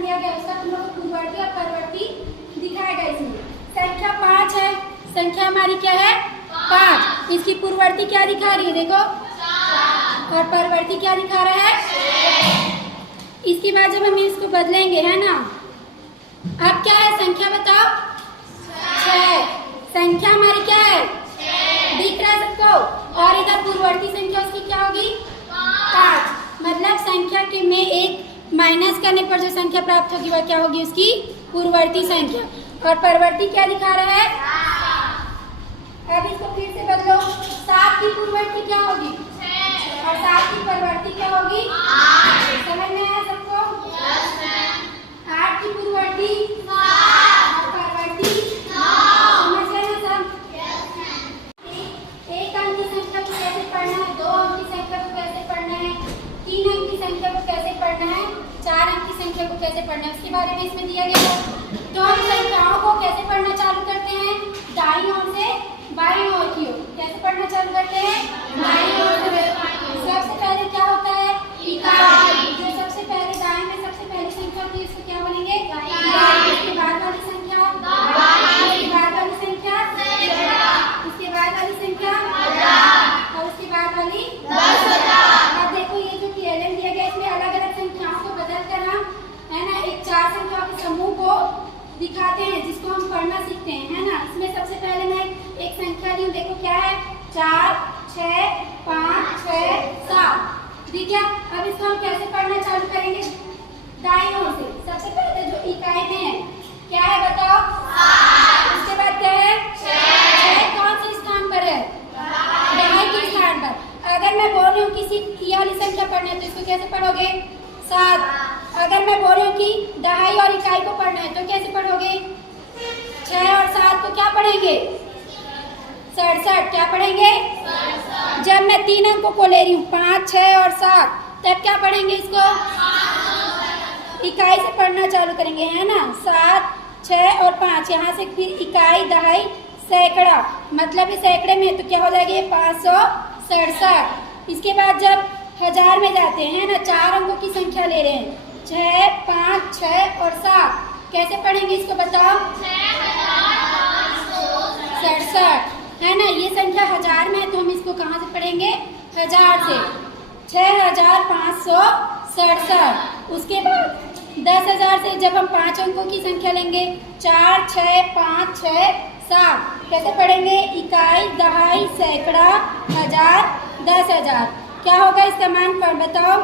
समीकरण दिया गया उसका तुम लोग पूर्ववर्ती और परवर्ती दिखाएगा। इसमें संख्या 5 है, संख्या हमारी क्या है 5, इसकी पूर्ववर्ती क्या दिखा रही है देखो 4 और परवर्ती क्या दिखा रहा है 6। इसके बाद जब हम इसको बदलेंगे है ना, अब क्या है संख्या बताओ 6, संख्या हमारी क्या है 6 दिख रहा है सबको, और इधर पूर्ववर्ती संख्या उसकी क्या होगी 5, मतलब संख्या के में एक माइनस करने पर जो संख्या प्राप्त होगी वह क्या होगी उसकी पूर्ववर्ती संख्या, और परवर्ती क्या दिखा रहा है। अब इसको फिर से बदलो, 7 की पूर्ववर्ती क्या होगी 6 और 7 की परवर्ती क्या होगी 8, समझ में आया सबको। 8 की पूर्ववर्ती 7 और परवर्ती 9, समझ गए ना सब। एक अंक की संख्या को कैसे पढ़ना है, 2 अंक की संख्या को कैसे पढ़ना है, 3 अंक की संख्या को कैसे पढ़ना है, 4 अंक की संख्या को कैसे पढ़ना है, उसके बारे में इसमें दिया गया है। तो हम संख्याओं को कैसे पढ़ना चालू करते हैं, दाईं ओर से बाईं ओर की ओर। कैसे पढ़ना चालू करते हैं, दाईं ओर से। सबसे पहले क्या होता है इकाई, जो सबसे पहले दाएं में सबसे पहली संख्या होती है उसको क्या बोलेंगे इकाई। उसके बाद वाली संख्या उसके बाद वाली संख्या उसके बाद वाली संख्या और उसके बाद वाली 10,000। अब देखो ये जो TLM दिया गया इसमें अलग अलग संख्याओं को बदल कर हम है ना एक 4 संख्याओं के समूह को दिखाते हैं जिसको हम पढ़ना सीखते हैं है ना। इसमें सबसे पहले मैं एक संख्या ली हूँ, देखो क्या है 4 6 5 6 7, ठीक है। अब इसको हम कैसे पढ़ना चालू करेंगे, दाईं ओर से। सबसे पहले जो इकाई में है क्या है बताओ 7, उसके बाद क्या है 6 कौन से स्थान पर है दहाई के स्थान पर। अगर मैं बोल रही हूँ किसी ये वाली संख्या पढ़ना है तो इसको कैसे पढ़ोगे 7। अगर मैं बोल रही हूँ कि दहाई और इकाई को पढ़ना है तो कैसे पढ़ोगे 6 और 7 को क्या पढ़ेंगे 67, क्या पढ़ेंगे 67। जब मैं 3 अंकों को ले रही हूँ 5 6 और 7 तब क्या पढ़ेंगे इसको इकाई से पढ़ना चालू करेंगे है ना। 7 6 और 5 यहाँ से फिर इकाई दहाई सैकड़ा, मतलब ये सैकड़े में तो क्या हो जाएगा ये 567। इसके बाद जब हजार में जाते हैं ना, 4 अंकों की संख्या ले रहे हैं 6 5 6 और 7, कैसे पढ़ेंगे इसको बताओ 67 है ना। ये संख्या हजार में है तो हम इसको कहाँ से पढ़ेंगे 1000 से, 6567। उसके बाद 10,000 से जब हम 5 अंकों की संख्या लेंगे 4 6 5 6 7, कैसे पढ़ेंगे इकाई दहाई सैकड़ा हजार 10,000, क्या होगा इसका मान पर बताओ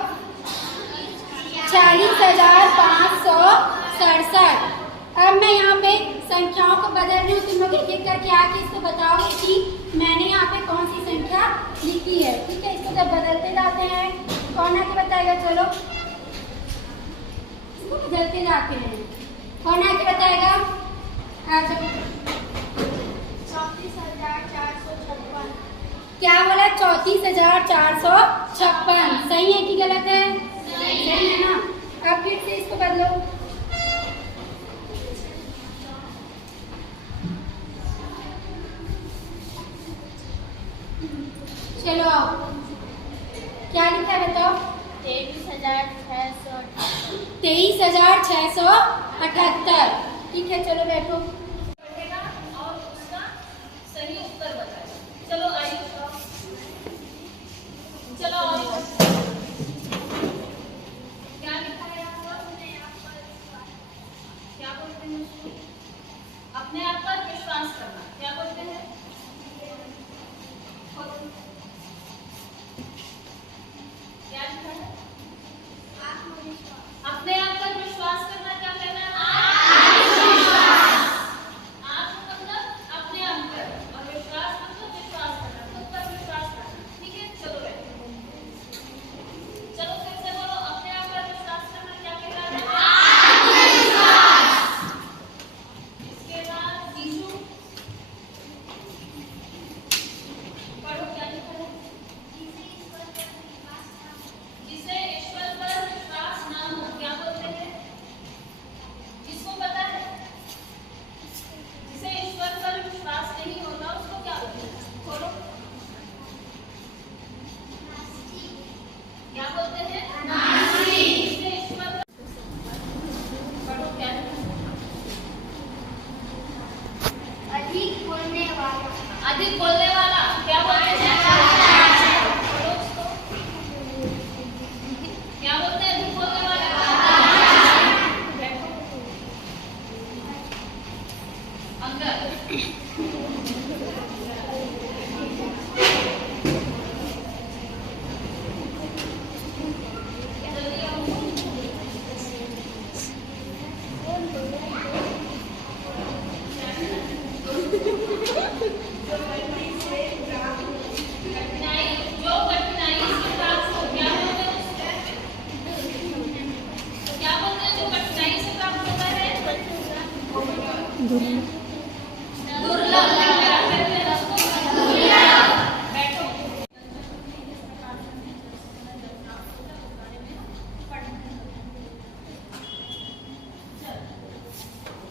40,567। अब मैं यहाँ पे संख्याओं को बदल रही हूँ, तुम लोग एक एक करके आके इसको बताओगे कि मैंने यहाँ पे कौन सी संख्या लिखी है, ठीक है। इसको जब बदलते जाते हैं कौन आके बताएगा, चलो इसको बदलते जाते हैं कौन आके बताएगा। अच्छा 34,456, क्या बोला 34,456, सही है कि गलत है सही है ना। अब फिर से इसको बदलो, चलो क्या लिखा है बताओ 23,678, ठीक है। चलो बैठो, और उसका सही उत्तर बताए। चलो आइए, चलो और क्या लिखा है आपको, क्या बोलते हैं उसको? अपने आप पर विश्वास करना, क्या बोलते हैं? क्या लिखा है? अपने आप पर विश्वास करना, क्या कहना है? अधिक बोलने वाला क्या बोलते हैं? क्या बोलते हैं अधिक बोलने वाले? बैठो। अंदर जल्दी आओ। कठिनाई जो कठिनाई से प्राप्त हो क्या बोलते हैं उसको? क्या बोलते हैं जो कठिनाई से प्राप्त होता है? दुर्लभ। बैठो।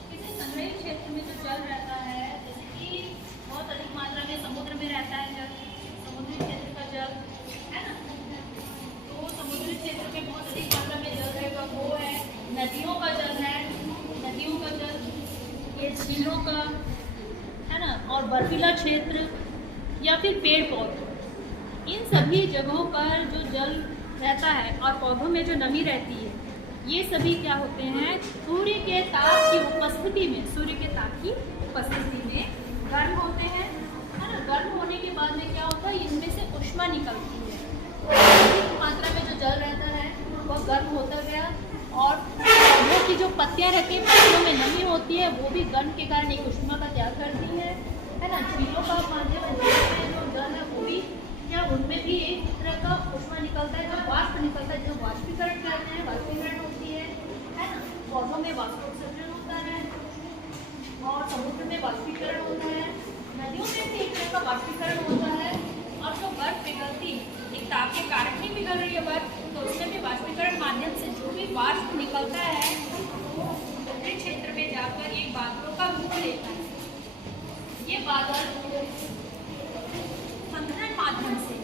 किसी संग्रहित क्षेत्र में जो जल रहता है, जैसे कि बहुत अधिक मात्रा में समुद्र में रहता है जल, समुद्री क्षेत्र का जल है ना, तो समुद्री क्षेत्र में बहुत अधिक मात्रा में जल रहेगा, वो है नदियों का जल है, नदियों का जल, ये झीलों का है ना, और बर्फीला क्षेत्र या फिर पेड़ पौधे, इन सभी जगहों पर जो जल रहता है और पौधों में जो नमी रहती है, ये सभी क्या होते हैं, सूर्य के ताप की उपस्थिति में, सूर्य के ताप की उपस्थिति में गर्म होते हैं, है ना। गर्म होने के बाद में क्या होता है, इनमें से ऊष्मा निकलती है, अधिक मात्रा में जो जल रहता है वह गर्म होता गया, और पौधों की जो पत्तियां रहती हैं, पत्तियों में नमी होती है, वो भी गर्म के कारण एक ऊष्मा का त्याग करती है ना। झीलों का माध्यम जो जल है वो भी क्या, उनमें भी एक तरह का ऊष्मा निकलता है, जो वाष्प निकलता है, जो वाष्पीकरण कहते हैं, वाष्पीकरण होती है ना। पौधों में वाष्पोत्सर्जन होता है और समुद्र में वाष्पीकरण होता है, नदियों में भी एक तरह का वाष्पीकरण होता है, और जो बर्फ पिघलती है, एक ताप के कारण ही पिघल रही है बर्फ, तो उसमें भी वाष्पीकरण माध्यम से जो भी वाष्प निकलता है वो समुद्री क्षेत्र में जाकर एक बादलों का रूप लेता है। ये बादल संघनन माध्यम से